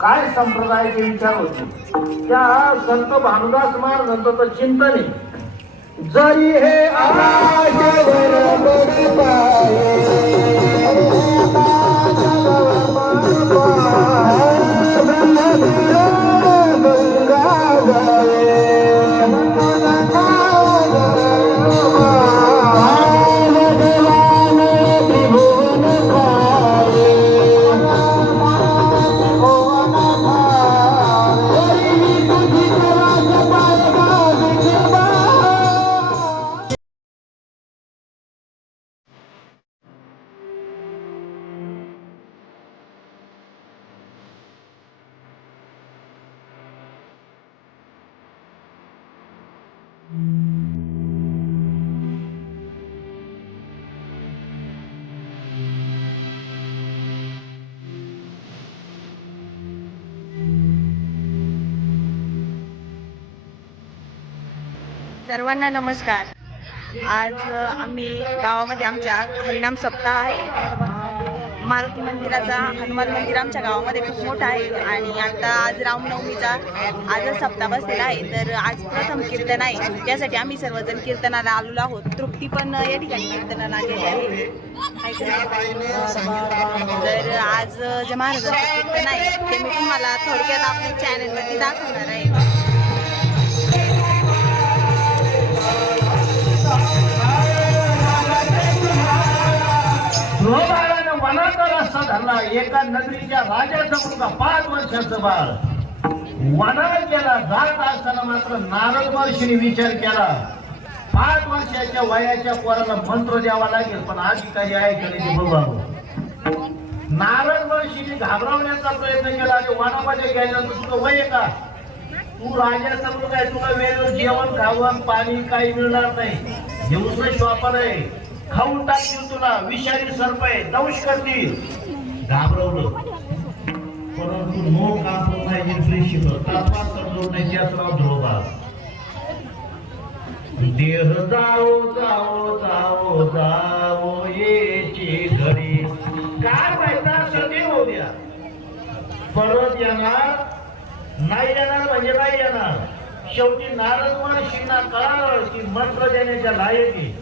काय संप्रदायाचे विचार होते त्या संत भानुदास महाराजांचं चिंतन आहे। जरी हे आकाशावर बळी पाहे, सर्वांना नमस्कार। आज आम्ही गावामध्ये आमच्या हरिनाम सप्ताह आहे। मारुती मंदिराचा हनुमान मंदिर आमच्या गावामध्ये खूप मोठा आहे आणि आता आज रामनवमीचा आज सप्ताह बसलेला आहे। तर आज प्रथम कीर्तन आहे, त्यासाठी आम्ही सर्वजण कीर्तनाला आलेलो आहोत। तृप्ती पण या ठिकाणी कीर्तनाला आलेली आहे। तर आज जे महाराजांचं कीर्तन आहे ते मी तुम्हाला थोडक्यात आपल्या चॅनलवरती दाखवणार आहे। वनाचा रस्ता धरला, एका नगरीच्या राजाचा मुलगा 5 वर्षाचं बाळ वनात गेला। जात असताना मात्र नारद महर्षीने विचार केला 5 वर्षाच्या वयाच्या पोराला मंत्र द्यावा लागेल, पण अधिकारी आहे का नाही बघू आपण। नारद महर्षीने घाबरवण्याचा प्रयत्न केला आणि वनामध्ये गेल्यानंतर तुझं वय आहे का, तू राजाचा मुलगा आहे, तुला वेळेवर जेवण खावण पाणी काही मिळणार नाही, जेवण श्वापन आहे, खाऊन टाकतील तुला, विषारी सर्प आहे, दंश करतील। घाबरवलं, परंतु नो कॉम्प्रोमाइज तापमान समजून नाही त्याचा धोबा। देह जाओ जाओ जाओ जाओ येची घडी, काय व्हायचा सगळे होऊ द्या, परत येणार नाही येणार म्हणजे नाही येणार। शेवटी नारद महर्षींना कळालं की मंत्र देण्याच्या लायकी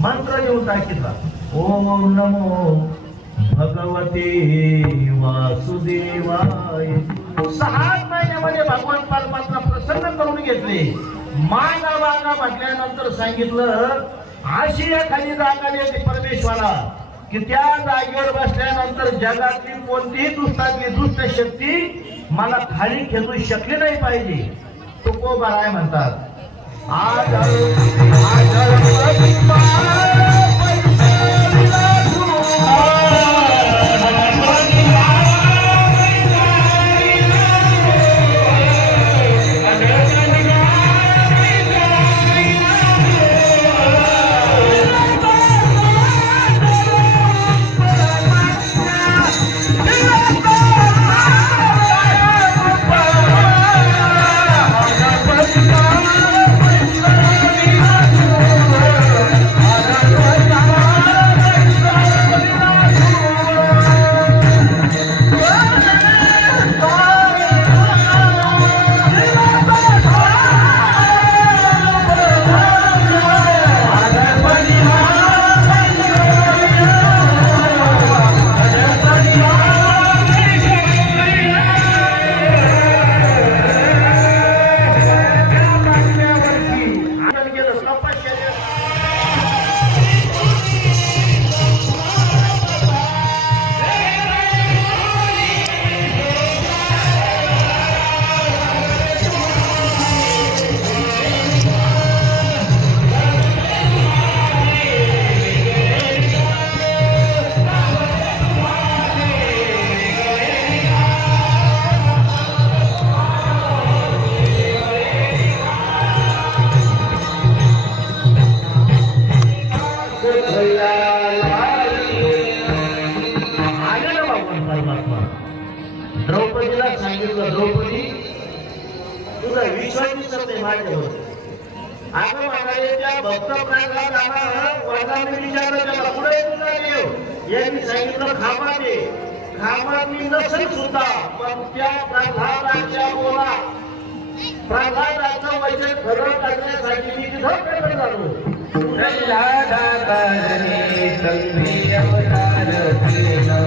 मंत्र देऊन टाकीला, ओम नमो भगवते वासुदेवाय। 6 महिन्यामध्ये भगवान परमात्मा प्रसन्न करून घेतले। मागा वागा म्हटल्यानंतर सांगितलं अशी एखादी जागा देते परमेश्वरा की त्या जागेवर बसल्यानंतर जगातली कोणतीही दुष्ट शक्ती मला खाली खेचू शकली नाही पाहिजे। तो कोबाराय म्हणतात। आज द्रौपदीला सांगितलं, द्रौपदी तुझा विश्वास दिसत नाही माझ्यावर। अगं म्हणाले त्या भक्त प्रांताला वडिलांनी विचारलं त्याला पुढे येऊ, यांनी सांगितलं खामाचे, कामातली नसेल सुद्धा, पण त्या प्रल्हादाच्या बोला प्रल्हादाचं वचन खरं करण्यासाठी मी तिथं प्रकट झालो. प्रल्हादाकारणे संधी अवतार केला.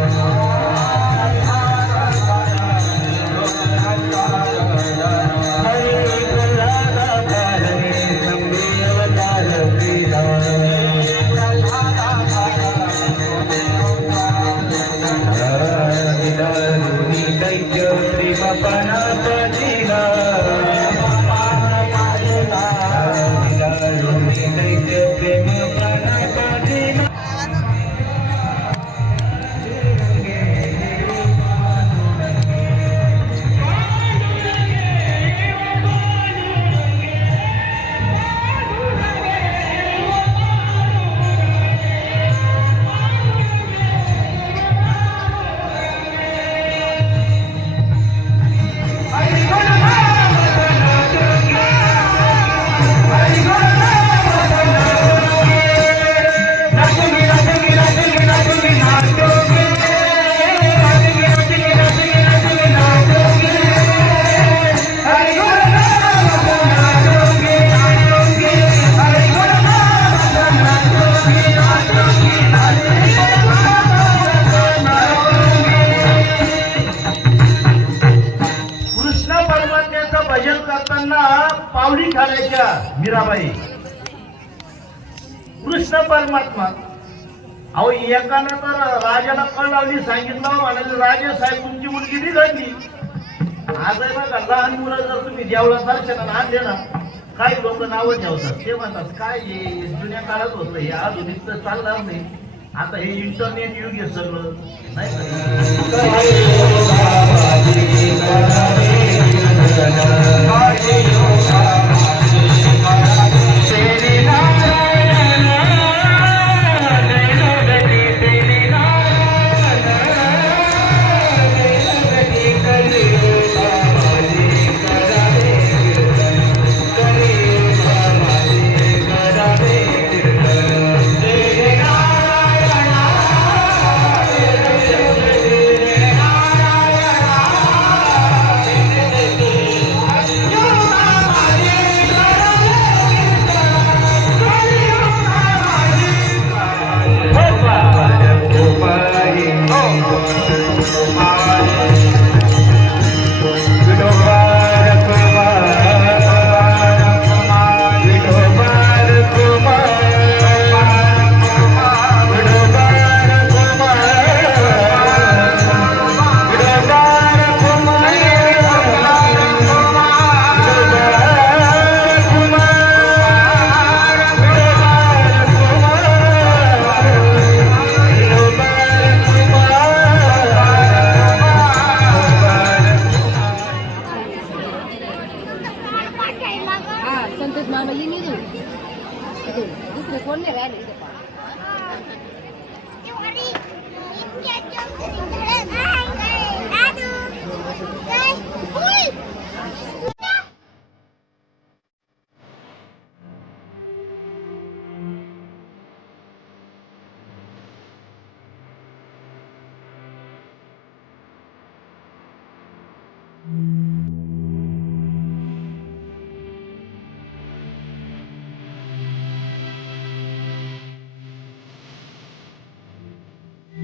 भजन करताना पावली खाण्याच्या मीराबाई कृष्ण परमात्मा. अहो एकानं तर राजाला कळ लावली, सांगितलं म्हणाले राजे साहेब तुमची मुलगी निघाली. आज आहे बघा लहान मुलं जर तुम्ही देवळा दर्शनाला आणले ना, काही लोक नावं ठेवतात. ते म्हणतात काय हे जुन्या काळात होतं, हे आधुनिक तर चालणार नाही. आता हे इंटरनेट युग आहे सगळं, नाही संतोष मामा ये नहीं दूसरे फोन में रह रहे